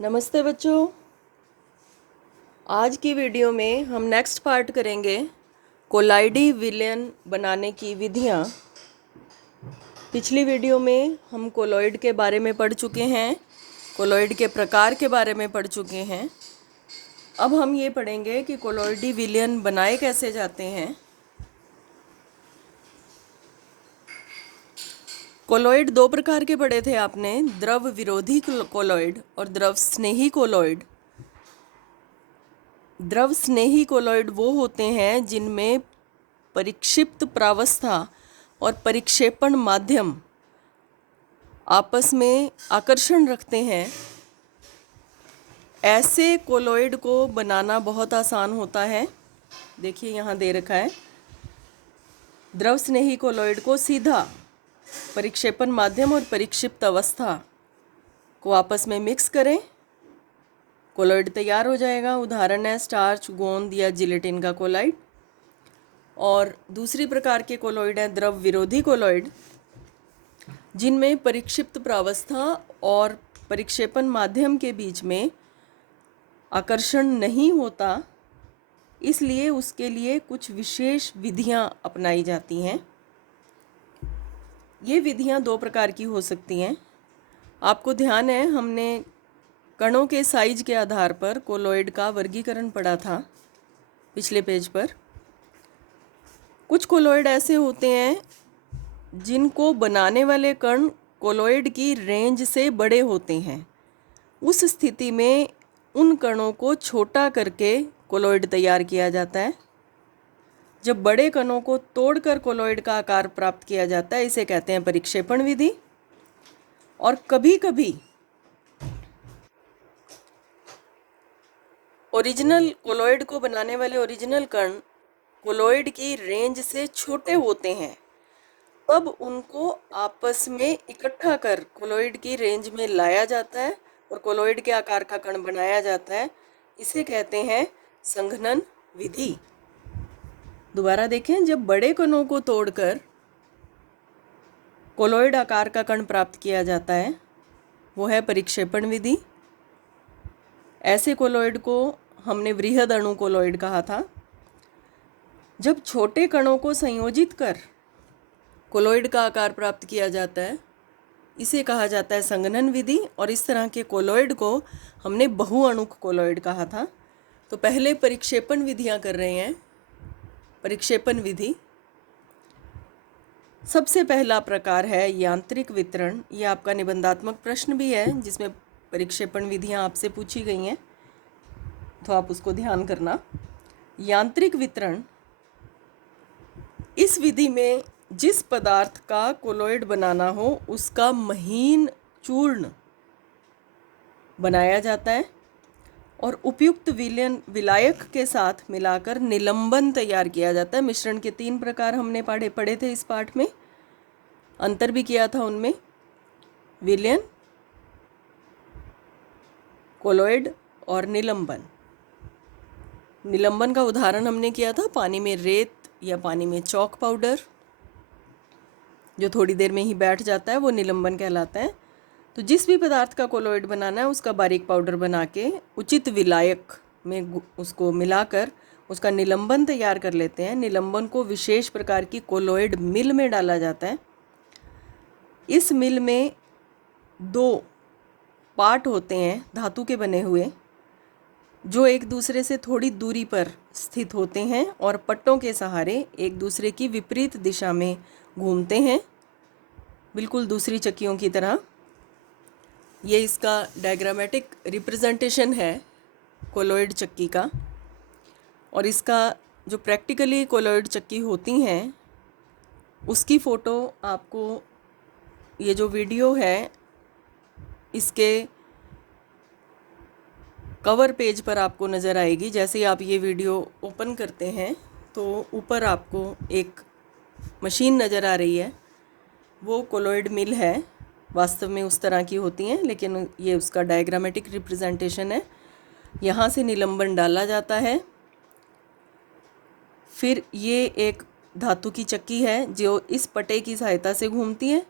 नमस्ते बच्चों। आज की वीडियो में हम नेक्स्ट पार्ट करेंगे कोलाइडी विलयन बनाने की विधियाँ। पिछली वीडियो में हम कोलॉइड के बारे में पढ़ चुके हैं, कोलॉइड के प्रकार के बारे में पढ़ चुके हैं। अब हम ये पढ़ेंगे कि कोलॉइडी विलयन बनाए कैसे जाते हैं। कोलॉइड दो प्रकार के पढ़े थे आपने, द्रव विरोधी कोलॉइड और द्रव स्नेही कोलॉइड। द्रव स्नेही कोलॉइड वो होते हैं जिनमें परिक्षिप्त प्रावस्था और परिक्षेपण माध्यम आपस में आकर्षण रखते हैं। ऐसे कोलॉइड को बनाना बहुत आसान होता है। देखिए यहाँ दे रखा है, द्रव स्नेही कोलॉइड को सीधा परिक्षेपण माध्यम और परिक्षिप्त अवस्था को आपस में मिक्स करें, कोलॉइड तैयार हो जाएगा। उदाहरण है स्टार्च, गोंद या जिलेटिन का कोलॉइड। और दूसरी प्रकार के कोलॉइड हैं द्रव विरोधी कोलॉइड, जिनमें परिक्षिप्त प्रावस्था और परिक्षेपण माध्यम के बीच में आकर्षण नहीं होता, इसलिए उसके लिए कुछ विशेष विधियां अपनाई जाती हैं। ये विधियां दो प्रकार की हो सकती हैं। आपको ध्यान है, हमने कणों के साइज के आधार पर कोलॉइड का वर्गीकरण पढ़ा था पिछले पेज पर। कुछ कोलॉइड ऐसे होते हैं जिनको बनाने वाले कण कोलॉइड की रेंज से बड़े होते हैं। उस स्थिति में उन कणों को छोटा करके कोलॉइड तैयार किया जाता है। जब बड़े कणों को तोड़कर कोलॉइड का आकार प्राप्त किया जाता है, इसे कहते हैं परिक्षेपण विधि। और कभी कभी ओरिजिनल कोलॉइड को बनाने वाले ओरिजिनल कण कोलॉइड की रेंज से छोटे होते हैं, तब उनको आपस में इकट्ठा कर कोलॉइड की रेंज में लाया जाता है और कोलॉइड के आकार का कण बनाया जाता है। इसे कहते हैं संघनन विधि। दोबारा देखें, जब बड़े कणों को तोड़कर कोलॉइड आकार का कण प्राप्त किया जाता है, वो है परिक्षेपण विधि। ऐसे कोलॉइड को हमने वृहद अणु कोलॉइड कहा था। जब छोटे कणों को संयोजित कर कोलॉइड का आकार प्राप्त किया जाता है, इसे कहा जाता है संघनन विधि। और इस तरह के कोलॉइड को हमने बहुअणुक कोलॉइड कहा था। तो पहले परिक्षेपण विधियां कर रहे हैं। परिक्षेपण विधि सबसे पहला प्रकार है यांत्रिक वितरण। ये आपका निबंधात्मक प्रश्न भी है जिसमें परिक्षेपण विधियां आपसे पूछी गई हैं, तो आप उसको ध्यान करना। यांत्रिक वितरण, इस विधि में जिस पदार्थ का कोलॉइड बनाना हो उसका महीन चूर्ण बनाया जाता है और उपयुक्त विलायक के साथ मिलाकर निलंबन तैयार किया जाता है। मिश्रण के 3 प्रकार हमने पढ़े थे इस पाठ में, अंतर भी किया था उनमें, विलयन, कोलॉइड और निलंबन। निलंबन का उदाहरण हमने किया था पानी में रेत या पानी में चॉक पाउडर, जो थोड़ी देर में ही बैठ जाता है, वो निलंबन कहलाता है। तो जिस भी पदार्थ का कोलॉइड बनाना है उसका बारीक पाउडर बना के उचित विलायक में उसको मिलाकर उसका निलंबन तैयार कर लेते हैं। निलंबन को विशेष प्रकार की कोलॉइड मिल में डाला जाता है। इस मिल में 2 पार्ट होते हैं धातु के बने हुए, जो एक दूसरे से थोड़ी दूरी पर स्थित होते हैं और पट्टों के सहारे एक दूसरे की विपरीत दिशा में घूमते हैं, बिल्कुल दूसरी चक्कियों की तरह। ये इसका डायग्रामेटिक रिप्रेजेंटेशन है कोलॉइड चक्की का। और इसका जो प्रैक्टिकली कोलॉइड चक्की होती हैं उसकी फ़ोटो आपको ये जो वीडियो है इसके कवर पेज पर आपको नज़र आएगी। जैसे ही आप ये वीडियो ओपन करते हैं तो ऊपर आपको एक मशीन नज़र आ रही है, वो कोलॉइड मिल है। वास्तव में उस तरह की होती हैं, लेकिन ये उसका डायग्रामेटिक रिप्रेजेंटेशन है। यहाँ से निलंबन डाला जाता है। फिर ये एक धातु की चक्की है जो इस पटे की सहायता से घूमती है।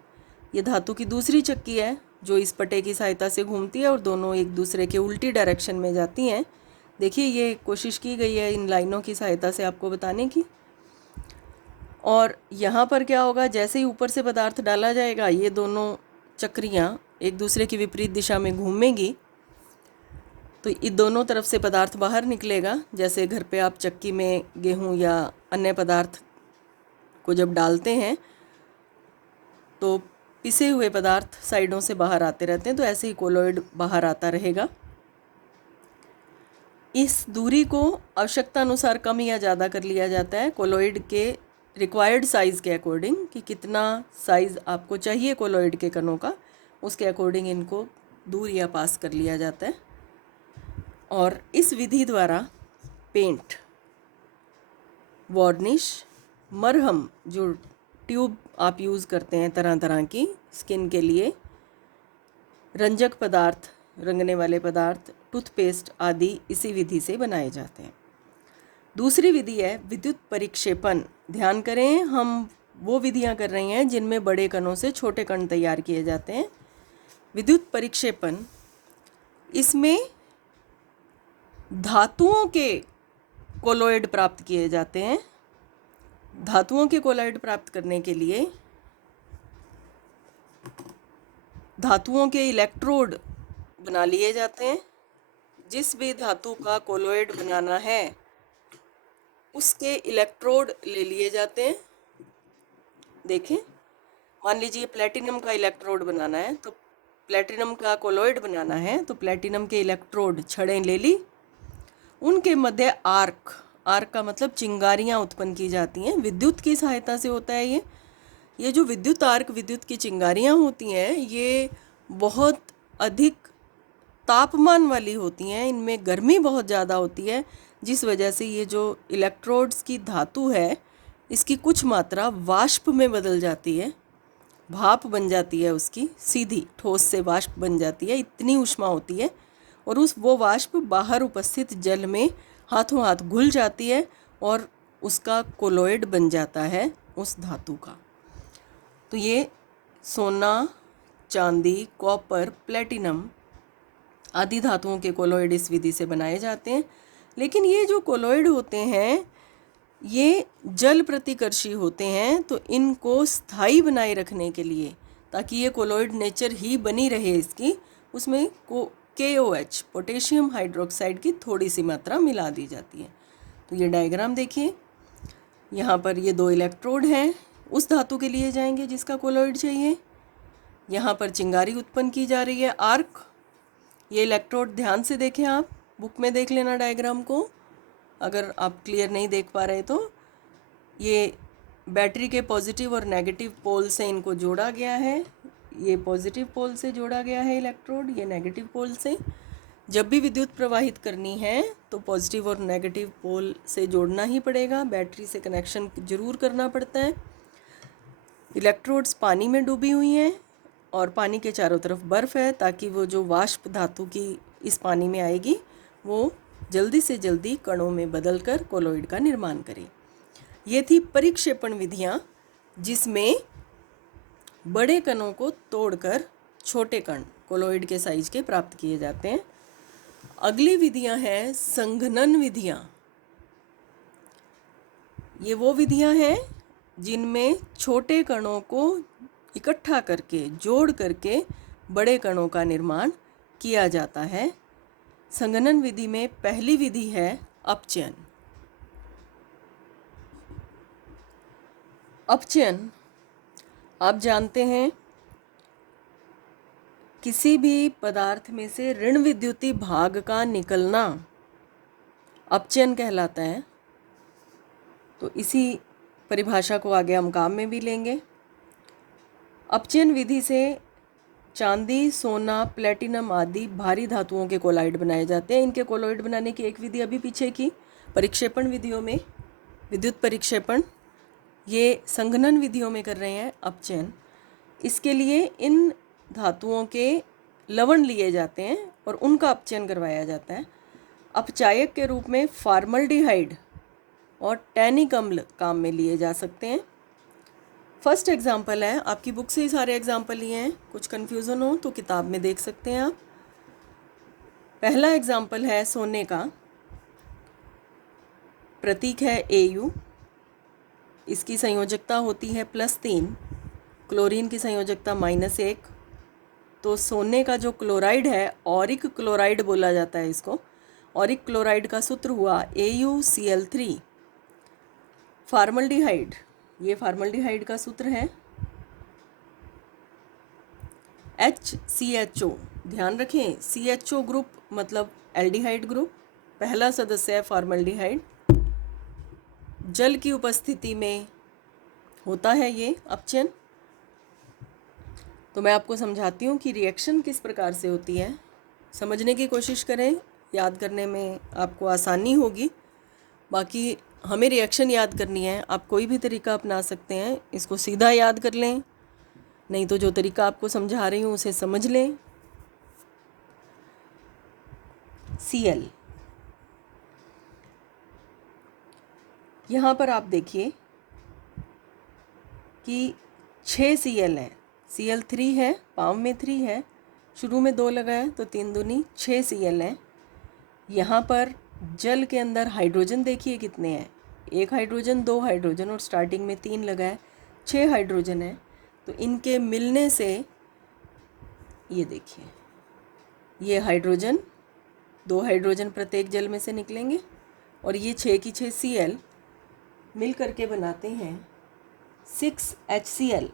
ये धातु की दूसरी चक्की है, जो इस पट्टे की सहायता से घूमती है और दोनों एक दूसरे के उल्टी डायरेक्शन में जाती हैं। देखिए ये कोशिश की गई है इन लाइनों की सहायता से आपको बताने की। और यहाँ पर क्या होगा, जैसे ही ऊपर से पदार्थ डाला जाएगा ये दोनों चक्रियाँ एक दूसरे की विपरीत दिशा में घूमेंगी, तो इन दोनों तरफ से पदार्थ बाहर निकलेगा। जैसे घर पे आप चक्की में गेहूँ या अन्य पदार्थ को जब डालते हैं तो पिसे हुए पदार्थ साइडों से बाहर आते रहते हैं, तो ऐसे ही कोलोइड बाहर आता रहेगा। इस दूरी को आवश्यकता अनुसार कम या ज़्यादा कर लिया जाता है कोलोइड के रिक्वायर्ड साइज़ के अकॉर्डिंग, कि कितना साइज़ आपको चाहिए कोलोइड के कणों का, उसके अकॉर्डिंग इनको दूर या पास कर लिया जाता है। और इस विधि द्वारा पेंट, वार्निश, मरहम, जो ट्यूब आप यूज़ करते हैं तरह तरह की स्किन के लिए, रंजक पदार्थ, रंगने वाले पदार्थ, टूथपेस्ट आदि इसी विधि से बनाए जाते हैं। दूसरी विधि है विद्युत परिक्षेपण। ध्यान करें, हम वो विधियां कर रहे हैं जिनमें बड़े कणों से छोटे कण तैयार किए जाते हैं। विद्युत परिक्षेपण, इसमें धातुओं के कोलोइड प्राप्त किए जाते हैं। धातुओं के कोलोइड प्राप्त करने के लिए धातुओं के इलेक्ट्रोड बना लिए जाते हैं। जिस भी धातु का कोलोइड बनाना है उसके इलेक्ट्रोड ले लिए जाते हैं। देखें, मान लीजिए प्लेटिनम का इलेक्ट्रोड बनाना है, तो प्लेटिनम का कोलोइड बनाना है तो प्लेटिनम के इलेक्ट्रोड छड़ें ले ली, उनके मध्य आर्क, आर्क का मतलब चिंगारियाँ उत्पन्न की जाती हैं। विद्युत की सहायता से होता है ये जो विद्युत आर्क, विद्युत की चिंगारियाँ होती हैं, ये बहुत अधिक तापमान वाली होती हैं, इनमें गर्मी बहुत ज़्यादा होती है, जिस वजह से ये जो इलेक्ट्रोड्स की धातु है इसकी कुछ मात्रा वाष्प में बदल जाती है, भाप बन जाती है, उसकी सीधी ठोस से वाष्प बन जाती है, इतनी ऊष्मा होती है। और वो वाष्प बाहर उपस्थित जल में हाथों हाथ घुल जाती है और उसका कोलोइड बन जाता है उस धातु का। तो ये सोना, चांदी, कॉपर, प्लेटिनम आदि धातुओं के कोलोइड इस विधि से बनाए जाते हैं। लेकिन ये जो कोलोइड होते हैं ये जल प्रतिकर्षी होते हैं, तो इनको स्थायी बनाए रखने के लिए, ताकि ये कोलोइड नेचर ही बनी रहे इसकी, उसमें KOH, पोटेशियम हाइड्रोक्साइड की थोड़ी सी मात्रा मिला दी जाती है। तो ये डायग्राम देखिए, यहाँ पर ये दो इलेक्ट्रोड हैं, उस धातु के लिए जाएंगे जिसका कोलोइड चाहिए। यहाँ पर चिंगारी उत्पन्न की जा रही है, आर्क। ये इलेक्ट्रोड ध्यान से देखें, आप बुक में देख लेना डायग्राम को, अगर आप क्लियर नहीं देख पा रहे तो। ये बैटरी के पॉजिटिव और नेगेटिव पोल से इनको जोड़ा गया है। ये पॉजिटिव पोल से जोड़ा गया है इलेक्ट्रोड, ये नेगेटिव पोल से। जब भी विद्युत प्रवाहित करनी है तो पॉजिटिव और नेगेटिव पोल से जोड़ना ही पड़ेगा, बैटरी से कनेक्शन ज़रूर करना पड़ता है। इलेक्ट्रोड्स पानी में डूबी हुई हैं और पानी के चारों तरफ बर्फ़ है, ताकि वो जो वाष्प धातु की इस पानी में आएगी वो जल्दी से जल्दी कणों में बदलकर कोलोइड का निर्माण करे। ये थी परिक्षेपण विधियाँ, जिसमें बड़े कणों को तोड़कर छोटे कण कोलोइड के साइज के प्राप्त किए जाते हैं। अगली विधियाँ हैं संघनन विधियाँ। ये वो विधियाँ हैं जिनमें छोटे कणों को इकट्ठा करके, जोड़ करके बड़े कणों का निर्माण किया जाता है। संघनन विधि में पहली विधि है अपचयन। अपचयन, आप जानते हैं, किसी भी पदार्थ में से ऋण विद्युतीय भाग का निकलना अपचयन कहलाता है। तो इसी परिभाषा को आगे हम काम में भी लेंगे। अपचयन विधि से चांदी, सोना, प्लेटिनम आदि भारी धातुओं के कोलोइड बनाए जाते हैं। इनके कोलोइड बनाने की एक विधि अभी पीछे की परिक्षेपण विधियों में, विद्युत परिक्षेपण, ये संघनन विधियों में कर रहे हैं अपचयन। इसके लिए इन धातुओं के लवण लिए जाते हैं और उनका अपचयन करवाया जाता है। अपचायक के रूप में फार्मल्डिहाइड और टैनिक अम्ल काम में लिए जा सकते हैं। फर्स्ट एग्जाम्पल है, आपकी बुक से ही सारे एग्जाम्पल लिए हैं, कुछ कन्फ्यूज़न हो तो किताब में देख सकते हैं आप। पहला एग्जाम्पल है सोने का, प्रतीक है AU, इसकी संयोजकता होती है +3, क्लोरीन की संयोजकता -1। तो सोने का जो क्लोराइड है, ऑरिक क्लोराइड बोला जाता है इसको, ऑरिक क्लोराइड का सूत्र हुआ AuCl3। फार्मल्डिहाइड, ये फार्मल्डिहाइड का सूत्र है HCHO। ध्यान रखें, CHO ग्रुप मतलब एल्डिहाइड ग्रुप, पहला सदस्य है फार्मल्डिहाइड। जल की उपस्थिति में होता है ये अपचयन। तो मैं आपको समझाती हूँ कि रिएक्शन किस प्रकार से होती है, समझने की कोशिश करें, याद करने में आपको आसानी होगी। बाकी हमें रिएक्शन याद करनी है, आप कोई भी तरीका अपना सकते हैं, इसको सीधा याद कर लें, नहीं तो जो तरीका आपको समझा रही हूँ उसे समझ लें। Cl, यहाँ पर आप देखिए कि 6 Cl है, Cl3 है, पाव में 3 है, शुरू में 2 लगा है तो 3 दूनी 6 Cl है। यहाँ पर जल के अंदर हाइड्रोजन देखिए कितने हैं, 1 हाइड्रोजन, 2 हाइड्रोजन, और स्टार्टिंग में 3 लगा है, 6 हाइड्रोजन है। तो इनके मिलने से ये देखिए, ये हाइड्रोजन, 2 हाइड्रोजन प्रत्येक जल में से निकलेंगे, और ये 6 की 6 Cl मिल करके बनाते हैं 6HCl,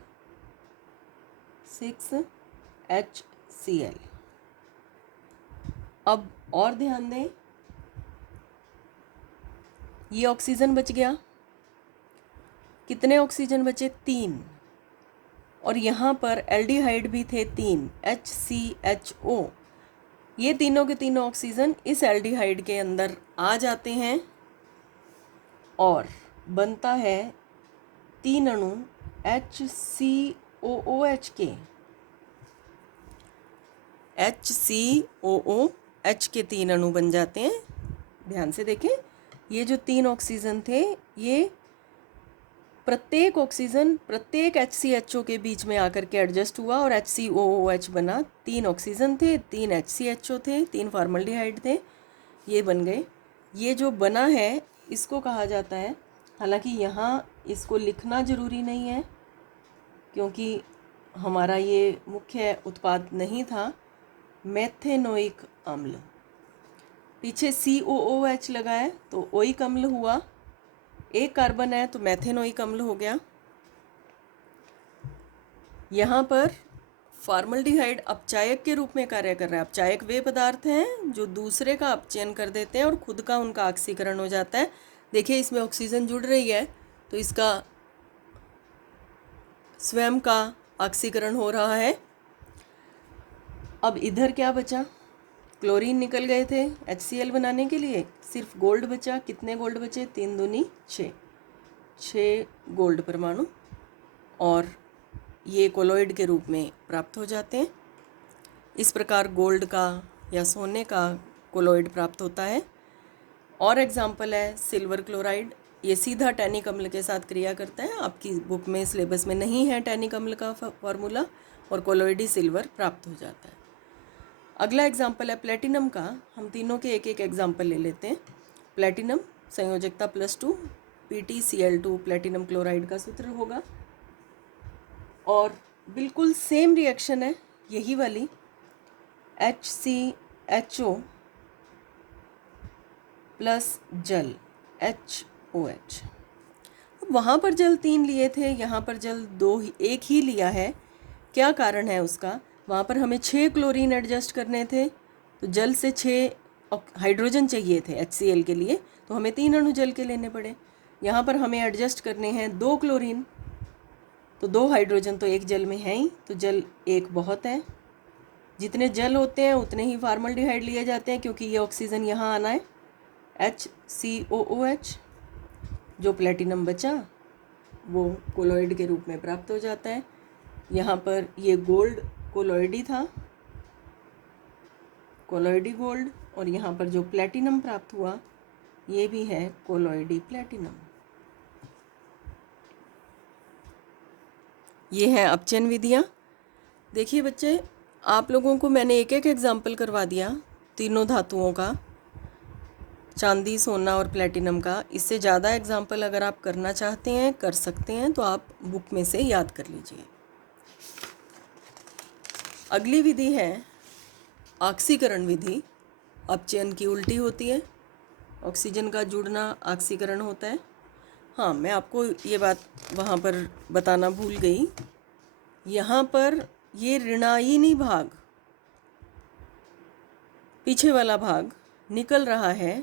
6HCl। अब और ध्यान दें, ये ऑक्सीजन बच गया, कितने ऑक्सीजन बचे, 3, और यहाँ पर एल्डिहाइड भी थे 3, HCHO। ये तीनों के तीनों ऑक्सीजन इस एल्डिहाइड के अंदर आ जाते हैं और बनता है 3 अणु HCOOH के, HCOOH के 3 अणु बन जाते हैं। ध्यान से देखें, ये जो 3 ऑक्सीजन थे, ये प्रत्येक ऑक्सीजन प्रत्येक HCHO के बीच में आकर के एडजस्ट हुआ और HCOOH बना। 3 ऑक्सीजन थे, 3 HCHO थे, 3 फार्मल्डिहाइड थे, ये बन गए। ये जो बना है इसको कहा जाता है, हालांकि यहाँ इसको लिखना ज़रूरी नहीं है क्योंकि हमारा ये मुख्य उत्पाद नहीं था, मेथेनोइक अम्ल। पीछे COOH लगा है तो ओइक अम्ल हुआ, एक कार्बन है तो मेथेनोइक अम्ल हो गया। यहाँ पर फार्मल्डिहाइड अपचायक के रूप में कार्य कर रहा है। अपचायक वे पदार्थ हैं जो दूसरे का अपचयन कर देते हैं और खुद का उनका ऑक्सीकरण हो जाता है। देखिए इसमें ऑक्सीजन जुड़ रही है तो इसका स्वयं का ऑक्सीकरण हो रहा है। अब इधर क्या बचा, क्लोरीन निकल गए थे HCl बनाने के लिए, सिर्फ गोल्ड बचा। कितने गोल्ड बचे, 3 दूनी 6, 6 गोल्ड परमाणु, और ये कोलोइड के रूप में प्राप्त हो जाते हैं। इस प्रकार गोल्ड का या सोने का कोलोइड प्राप्त होता है। और एग्जाम्पल है सिल्वर क्लोराइड, ये सीधा टैनिक अम्ल के साथ क्रिया करता है, आपकी बुक में सिलेबस में नहीं है टैनिक अम्ल का फॉर्मूला, और कोलोइडी सिल्वर प्राप्त हो जाता है। अगला एग्जाम्पल है प्लेटिनम का, हम तीनों के एक एक एग्जाम्पल ले लेते हैं। प्लेटिनम संयोजकता +2, PtCl2 प्लेटिनम क्लोराइड का सूत्र होगा, और बिल्कुल सेम रिएक्शन है यही वाली, HCHO प्लस जल HOH। अब वहाँ पर जल 3 लिए थे, यहाँ पर जल 1 ही लिया है। क्या कारण है उसका, वहाँ पर हमें 6 क्लोरीन एडजस्ट करने थे तो जल से 6 हाइड्रोजन चाहिए थे HCl के लिए, तो हमें 3 अणु जल के लेने पड़े। यहाँ पर हमें एडजस्ट करने हैं 2 क्लोरीन, तो 2 हाइड्रोजन तो एक जल में है ही, तो जल 1 बहुत है। जितने जल होते हैं उतने ही फार्मल्डिहाइड लिए जाते हैं क्योंकि ये ऑक्सीजन यहाँ आना है, HCOOH। जो प्लेटिनम बचा वो कोलोइड के रूप में प्राप्त हो जाता है। यहाँ पर ये गोल्ड कोलोइडी था, कोलोइडी गोल्ड, और यहाँ पर जो प्लेटिनम प्राप्त हुआ ये भी है कोलोइडी प्लेटिनम। ये हैं अपचयन विधियाँ। देखिए बच्चे, आप लोगों को मैंने एक एक एग्जाम्पल करवा दिया तीनों धातुओं का, चांदी, सोना और प्लेटिनम का। इससे ज़्यादा एग्जाम्पल अगर आप करना चाहते हैं कर सकते हैं, तो आप बुक में से याद कर लीजिए। अगली विधि है ऑक्सीकरण विधि। अपचयन की उल्टी होती है, ऑक्सीजन का जुड़ना ऑक्सीकरण होता है। हाँ, मैं आपको ये बात वहाँ पर बताना भूल गई। यहाँ पर ये ऋणायनी भाग, पीछे वाला भाग निकल रहा है,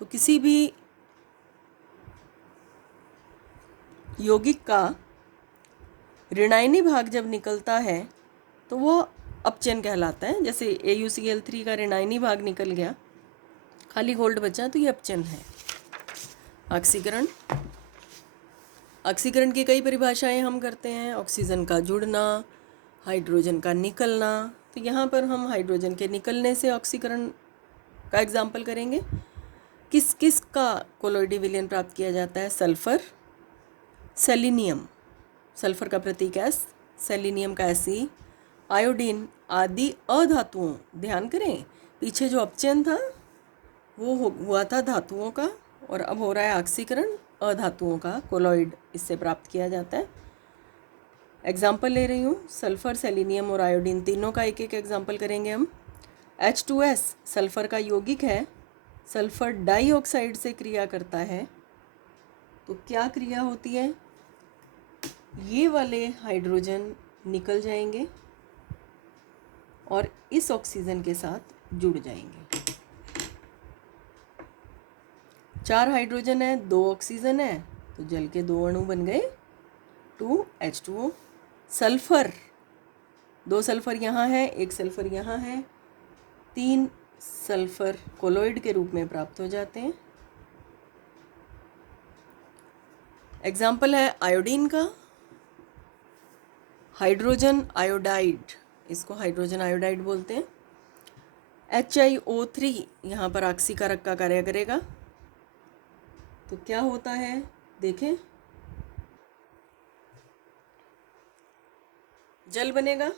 तो किसी भी यौगिक का ऋणायनी भाग जब निकलता है तो वो अपचयन कहलाता है। जैसे AuCl3 का ऋणायनी भाग निकल गया, खाली गोल्ड बचा, तो ये अपचयन है। ऑक्सीकरण, ऑक्सीकरण की कई परिभाषाएं हम करते हैं। ऑक्सीजन का जुड़ना, हाइड्रोजन का निकलना। तो यहाँ पर हम हाइड्रोजन के निकलने से ऑक्सीकरण का एग्जाम्पल करेंगे। किस किस का कोलोइडी विलयन प्राप्त किया जाता है? सल्फर, सेलिनियम, सल्फर का प्रतीक एस, सेलिनियम का Fe, आयोडीन आदि अधातुओं। ध्यान करें, पीछे जो अपचयन था वो हुआ था धातुओं का, और अब हो रहा है ऑक्सीकरण अधातुओं का। कोलोइड इससे प्राप्त किया जाता है। एग्जाम्पल ले रही हूँ, सल्फर, सेलिनियम और आयोडीन तीनों का एक एक एग्जाम्पल करेंगे हम। H2S सल्फर का यौगिक है, सल्फर डाइऑक्साइड से क्रिया करता है। तो क्या क्रिया होती है? ये वाले हाइड्रोजन निकल जाएंगे और इस ऑक्सीजन के साथ जुड़ जाएंगे। 4 हाइड्रोजन है, 2 ऑक्सीजन है, तो जल के 2 अणु बन गए 2H2O। सल्फर, 2 सल्फर यहाँ है, 1 सल्फर यहाँ है, 3 सल्फर कोलोइड के रूप में प्राप्त हो जाते हैं। एग्जाम्पल है आयोडीन का, हाइड्रोजन आयोडाइड, इसको हाइड्रोजन आयोडाइड बोलते हैं। HiO3 यहाँ पर ऑक्सीकारक का कार्य करेगा। तो क्या होता है देखें, जल बनेगा।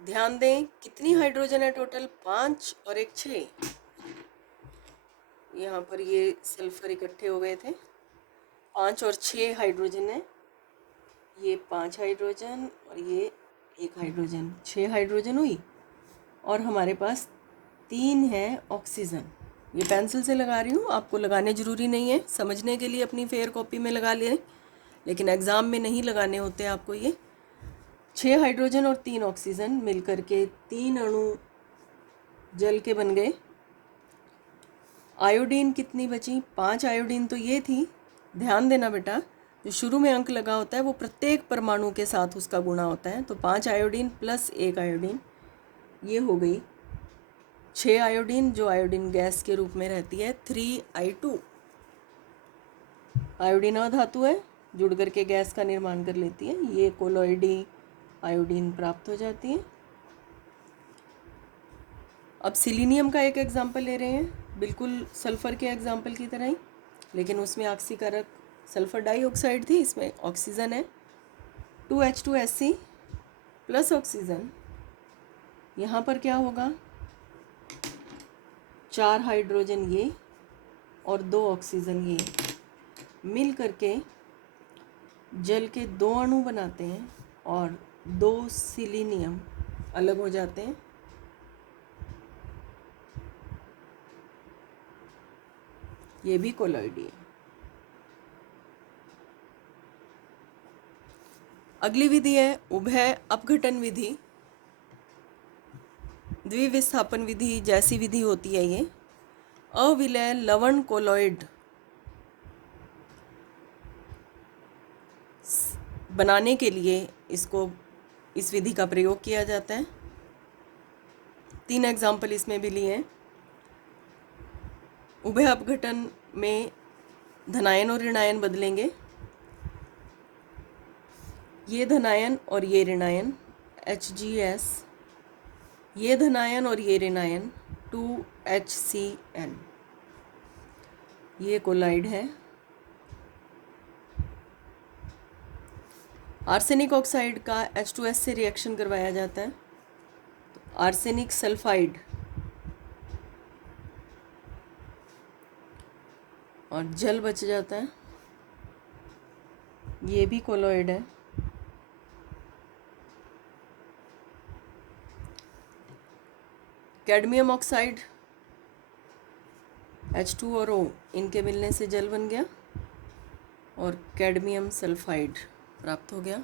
ध्यान दें कितनी हाइड्रोजन है टोटल? 5 और 1 6। यहाँ पर ये सल्फर इकट्ठे हो गए थे, 5 और 6 हाइड्रोजन है। ये 5 हाइड्रोजन और ये 1 हाइड्रोजन, 6 हाइड्रोजन हुई। और हमारे पास 3 है ऑक्सीजन। ये पेंसिल से लगा रही हूँ, आपको लगाने ज़रूरी नहीं है, समझने के लिए अपनी फेयर कॉपी में लगा लें, लेकिन एग्ज़ाम में नहीं लगाने होते आपको। ये 6 हाइड्रोजन और 3 ऑक्सीजन मिलकर के 3 अणु जल के बन गए। आयोडीन कितनी बची? 5 आयोडीन तो ये थी। ध्यान देना बेटा, जो शुरू में अंक लगा होता है वो प्रत्येक परमाणु के साथ उसका गुणा होता है। तो 5 आयोडीन प्लस 1 आयोडीन, ये हो गई 6 आयोडीन, जो आयोडीन गैस के रूप में रहती है 3I2। आयोडीन अधातु है, जुड़ करके गैस का निर्माण कर लेती है। ये कोलोइडी आयोडीन प्राप्त हो जाती है। अब सिलीनियम का एक एग्जाम्पल ले रहे हैं, बिल्कुल सल्फर के एग्जाम्पल की तरह ही, लेकिन उसमें ऑक्सीकारक सल्फर डाइऑक्साइड थी, इसमें ऑक्सीजन है 2H2SC प्लस ऑक्सीजन। यहाँ पर क्या होगा? 4 हाइड्रोजन ये और 2 ऑक्सीजन ये मिल करके जल के 2 अणु बनाते हैं और 2 सिलीनियम अलग हो जाते हैं। ये भी कोलोइडी है। अगली विधि है उभय अपघटन विधि। द्विविस्थापन विधि जैसी विधि होती है ये। अविलय लवण कोलोइड बनाने के लिए इस विधि का प्रयोग किया जाता है। 3 एग्जाम्पल इसमें भी लिए हैं। उभय अपघटन में धनायन और ऋणायन बदलेंगे। ये धनायन और ये ऋणायन HgS, ये धनायन और ये ऋणायन 2HCN। ये कोलाइड है। आर्सेनिक ऑक्साइड का H2S से रिएक्शन करवाया जाता है, आर्सेनिक सल्फाइड, और जल बच जाता है, ये भी कोलोइड है। कैडमियम ऑक्साइड H2 और O इनके मिलने से जल बन गया और कैडमियम सल्फाइड प्राप्त हो गया।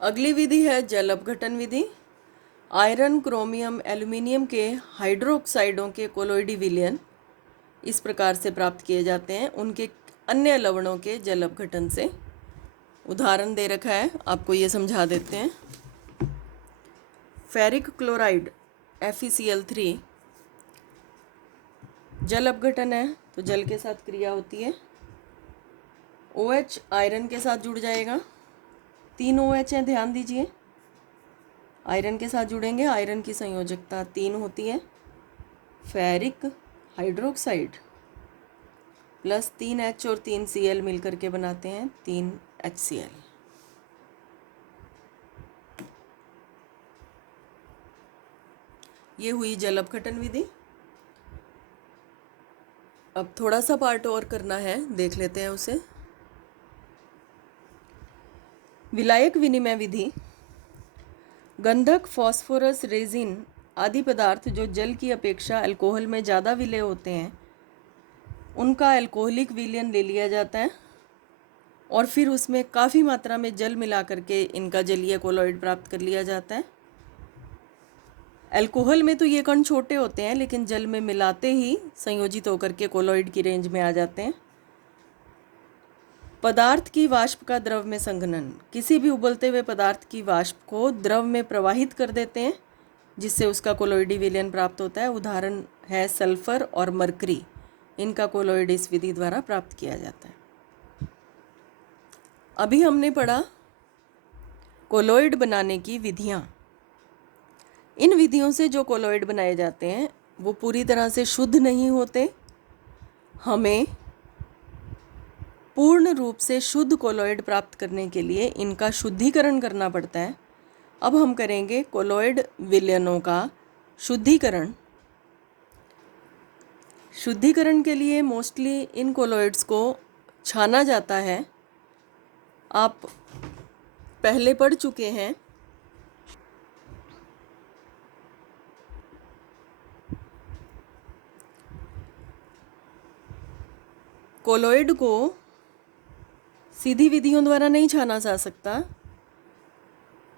अगली विधि है जल अपघटन विधि। आयरन, क्रोमियम, एल्युमिनियम के हाइड्रोक्साइडों के कोलोइडी विलयन इस प्रकार से प्राप्त किए जाते हैं उनके अन्य लवणों के जल अपघटन से। उदाहरण दे रखा है, आपको ये समझा देते हैं। फेरिक क्लोराइड FeCl3 जल अपघटन है, तो जल के साथ क्रिया होती है। OH आयरन के साथ जुड़ जाएगा, 3 OH हैं, ध्यान दीजिए। आयरन के साथ जुड़ेंगे, आयरन की संयोजकता 3 होती है। फेरिक हाइड्रोक्साइड प्लस 3H और 3Cl मिलकर के बनाते हैं 3HCl। ये हुई जल अपघटन विधि। अब थोड़ा सा पार्ट और करना है, देख लेते हैं उसे। विलायक विनिमय विधि। गंधक, फास्फोरस, रेजिन आदि पदार्थ जो जल की अपेक्षा अल्कोहल में ज़्यादा विलय होते हैं, उनका अल्कोहलिक विलयन ले लिया जाता है और फिर उसमें काफ़ी मात्रा में जल मिला करके इनका जलीय कोलोइड प्राप्त कर लिया जाता है। अल्कोहल में तो ये कण छोटे होते हैं, लेकिन जल में मिलाते ही संयोजित होकर के कोलोइड की रेंज में आ जाते हैं। पदार्थ की वाष्प का द्रव में संघनन। किसी भी उबलते हुए पदार्थ की वाष्प को द्रव में प्रवाहित कर देते हैं, जिससे उसका कोलोइडी विलयन प्राप्त होता है। उदाहरण है सल्फर और मरकरी, इनका कोलोइड इस विधि द्वारा प्राप्त किया जाता है। अभी हमने पढ़ा कोलोइड बनाने की विधियाँ। इन विधियों से जो कोलोइड बनाए जाते हैं वो पूरी तरह से शुद्ध नहीं होते। हमें पूर्ण रूप से शुद्ध कोलोइड प्राप्त करने के लिए इनका शुद्धिकरण करना पड़ता है। अब हम करेंगे कोलोइड विलयनों का शुद्धिकरण। शुद्धिकरण के लिए मोस्टली इन कोलोइड्स को छाना जाता है। आप पहले पढ़ चुके हैं। कोलोइड को सीधी विधियों द्वारा नहीं छाना जा सकता,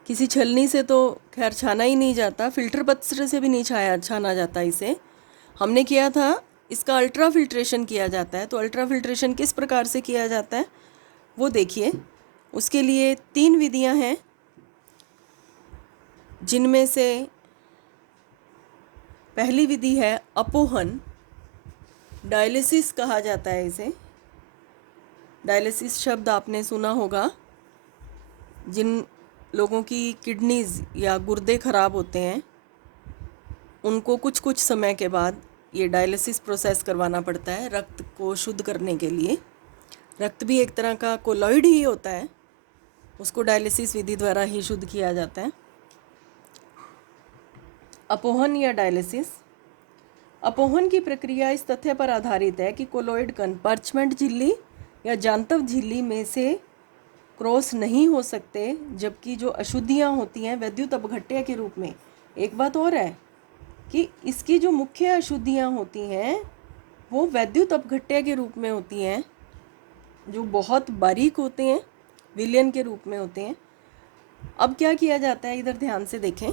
किसी छलनी से तो खैर छाना ही नहीं जाता, फिल्टर पत्र से भी नहीं छाना जाता। इसे हमने किया था, इसका अल्ट्रा फिल्ट्रेशन किया जाता है। तो अल्ट्रा फिल्ट्रेशन किस प्रकार से किया जाता है वो देखिए। उसके लिए 3 विधियां हैं, जिनमें से पहली विधि है अपोहन। डायलिसिस कहा जाता है इसे। डायलिसिस शब्द आपने सुना होगा। जिन लोगों की किडनीज या गुर्दे खराब होते हैं, उनको कुछ कुछ समय के बाद ये डायलिसिस प्रोसेस करवाना पड़ता है रक्त को शुद्ध करने के लिए। रक्त भी एक तरह का कोलोइड ही होता है, उसको डायलिसिस विधि द्वारा ही शुद्ध किया जाता है। अपोहन या डायलिसिस। अपोहन की प्रक्रिया इस तथ्य पर आधारित है कि कोलोइड कण पार्चमेंट झिल्ली या जांतव झिल्ली में से क्रॉस नहीं हो सकते, जबकि जो अशुद्धियाँ होती हैं वैद्युत अपघट्य के रूप में। एक बात और है कि इसकी जो मुख्य अशुद्धियाँ होती हैं वो वैद्युत अपघट्य के रूप में होती हैं, जो बहुत बारीक होते हैं, विलयन के रूप में होते हैं। अब क्या किया जाता है, इधर ध्यान से देखें।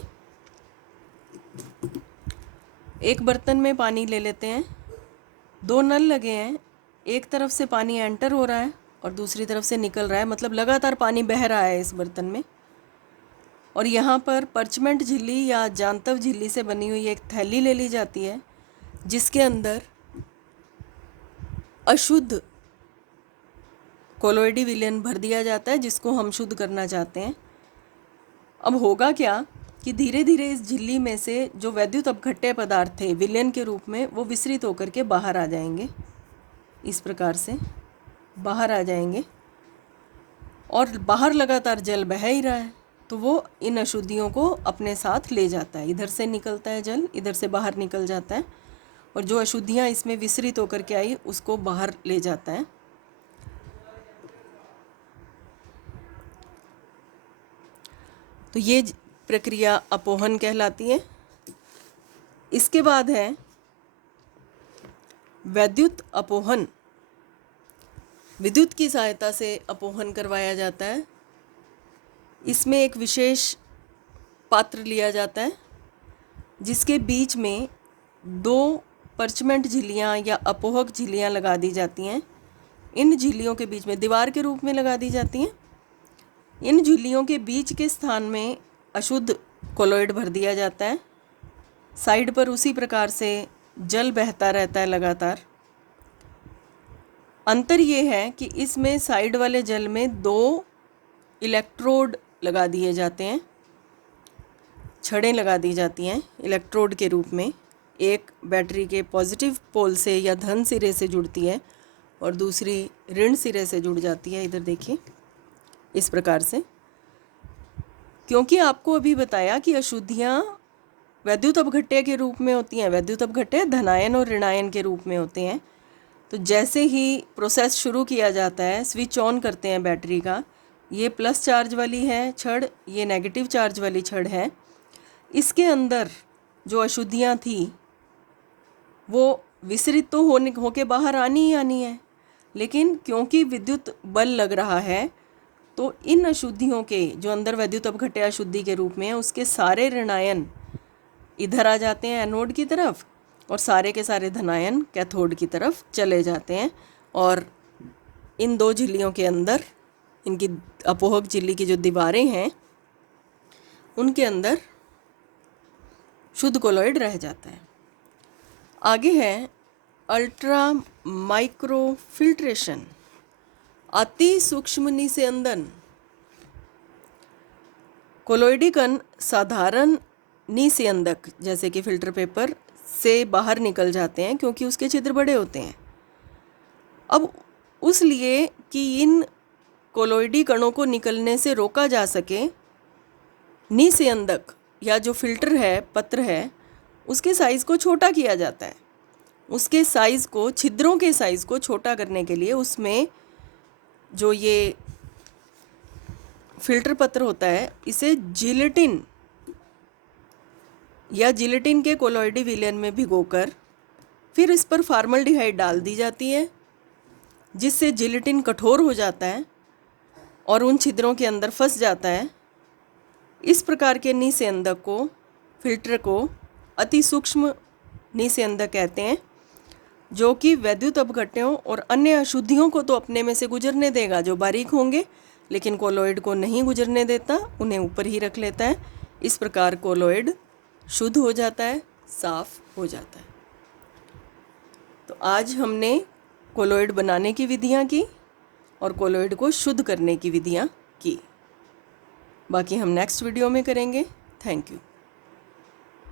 एक बर्तन में पानी ले लेते हैं, 2 नल लगे हैं, एक तरफ से पानी एंटर हो रहा है और दूसरी तरफ से निकल रहा है, मतलब लगातार पानी बह रहा है इस बर्तन में। और यहाँ पर पर्चमेंट झिल्ली या जांतव झिल्ली से बनी हुई एक थैली ले ली जाती है, जिसके अंदर अशुद्ध कोलोइडी विलयन भर दिया जाता है, जिसको हम शुद्ध करना चाहते हैं। अब होगा क्या कि धीरे धीरे इस झिल्ली में से जो वैद्युत अपघट्य पदार्थ थे विलयन के रूप में, वो विसरित होकर के बाहर आ जाएंगे। इस प्रकार से बाहर आ जाएंगे और बाहर लगातार जल बह ही रहा है, तो वो इन अशुद्धियों को अपने साथ ले जाता है। इधर से निकलता है जल, इधर से बाहर निकल जाता है और जो अशुद्धियाँ इसमें विसरित होकर के आई उसको बाहर ले जाता है। तो ये प्रक्रिया अपोहन कहलाती है। इसके बाद है वैद्युत अपोहन। विद्युत की सहायता से अपोहन करवाया जाता है। इसमें एक विशेष पात्र लिया जाता है जिसके बीच में 2 परचमेंट झिल्लियाँ या अपोहक झिल्लियाँ लगा दी जाती हैं। इन झिल्लियों के बीच में दीवार के रूप में लगा दी जाती हैं। इन झिल्लियों के बीच के स्थान में अशुद्ध कोलोइड भर दिया जाता है। साइड पर उसी प्रकार से जल बहता रहता है लगातार। अंतर ये है कि इसमें साइड वाले जल में 2 इलेक्ट्रोड लगा दिए जाते हैं, छड़ें लगा दी जाती हैं इलेक्ट्रोड के रूप में। एक बैटरी के पॉजिटिव पोल से या धन सिरे से जुड़ती है और दूसरी ऋण सिरे से जुड़ जाती है। इधर देखिए इस प्रकार से। क्योंकि आपको अभी बताया कि अशुद्धियाँ वैद्युत अपघट्य के रूप में होती हैं। वैद्युत अपघट्य धनायन और ऋणायन के रूप में होते हैं। तो जैसे ही प्रोसेस शुरू किया जाता है, स्विच ऑन करते हैं बैटरी का, ये प्लस चार्ज वाली है छड़, ये नेगेटिव चार्ज वाली छड़ है। इसके अंदर जो अशुद्धियाँ थी वो विसरित तो होके बाहर आनी ही आनी है, लेकिन क्योंकि विद्युत बल लग रहा है तो इन अशुद्धियों के जो अंदर वैद्युत अपघट्य अशुद्धि के रूप में है उसके सारे ऋणायन इधर आ जाते हैं एनोड की तरफ और सारे के सारे धनायन कैथोड की तरफ चले जाते हैं। और इन 2 झिल्लियों के अंदर, इनकी अपोहक झिल्ली की जो दीवारें हैं उनके अंदर शुद्ध कोलोइड रह जाता है। आगे है अल्ट्रा माइक्रो फिल्ट्रेशन, अति सूक्ष्म निस्यंदन। कोलोइडी कण साधारण निस्यंदक जैसे कि फिल्टर पेपर से बाहर निकल जाते हैं क्योंकि उसके छिद्र बड़े होते हैं। अब उस लिए कि इन कोलोइडी कणों को निकलने से रोका जा सके, निस्यंदक या जो फिल्टर है, पत्र है, उसके साइज़ को छोटा किया जाता है। उसके साइज़ को, छिद्रों के साइज़ को छोटा करने के लिए उसमें जो ये फिल्टर पत्र होता है इसे जिलेटिन या जिलेटिन के कोलोइडी विलयन में भिगोकर फिर इस पर फॉर्मल्डिहाइड डाल दी जाती है, जिससे जिलेटिन कठोर हो जाता है और उन छिद्रों के अंदर फंस जाता है। इस प्रकार के निस्यंदक को, फिल्टर को अति सूक्ष्म निस्यंदक कहते हैं, जो कि वैद्युत अपघट्यों और अन्य अशुद्धियों को तो अपने में से गुजरने देगा जो बारीक होंगे, लेकिन कोलोइड को नहीं गुजरने देता, उन्हें ऊपर ही रख लेता है। इस प्रकार कोलोइड शुद्ध हो जाता है, साफ हो जाता है। तो आज हमने कोलोइड बनाने की विधियाँ की और कोलोइड को शुद्ध करने की विधियाँ की। बाकी हम नेक्स्ट वीडियो में करेंगे। Thank you.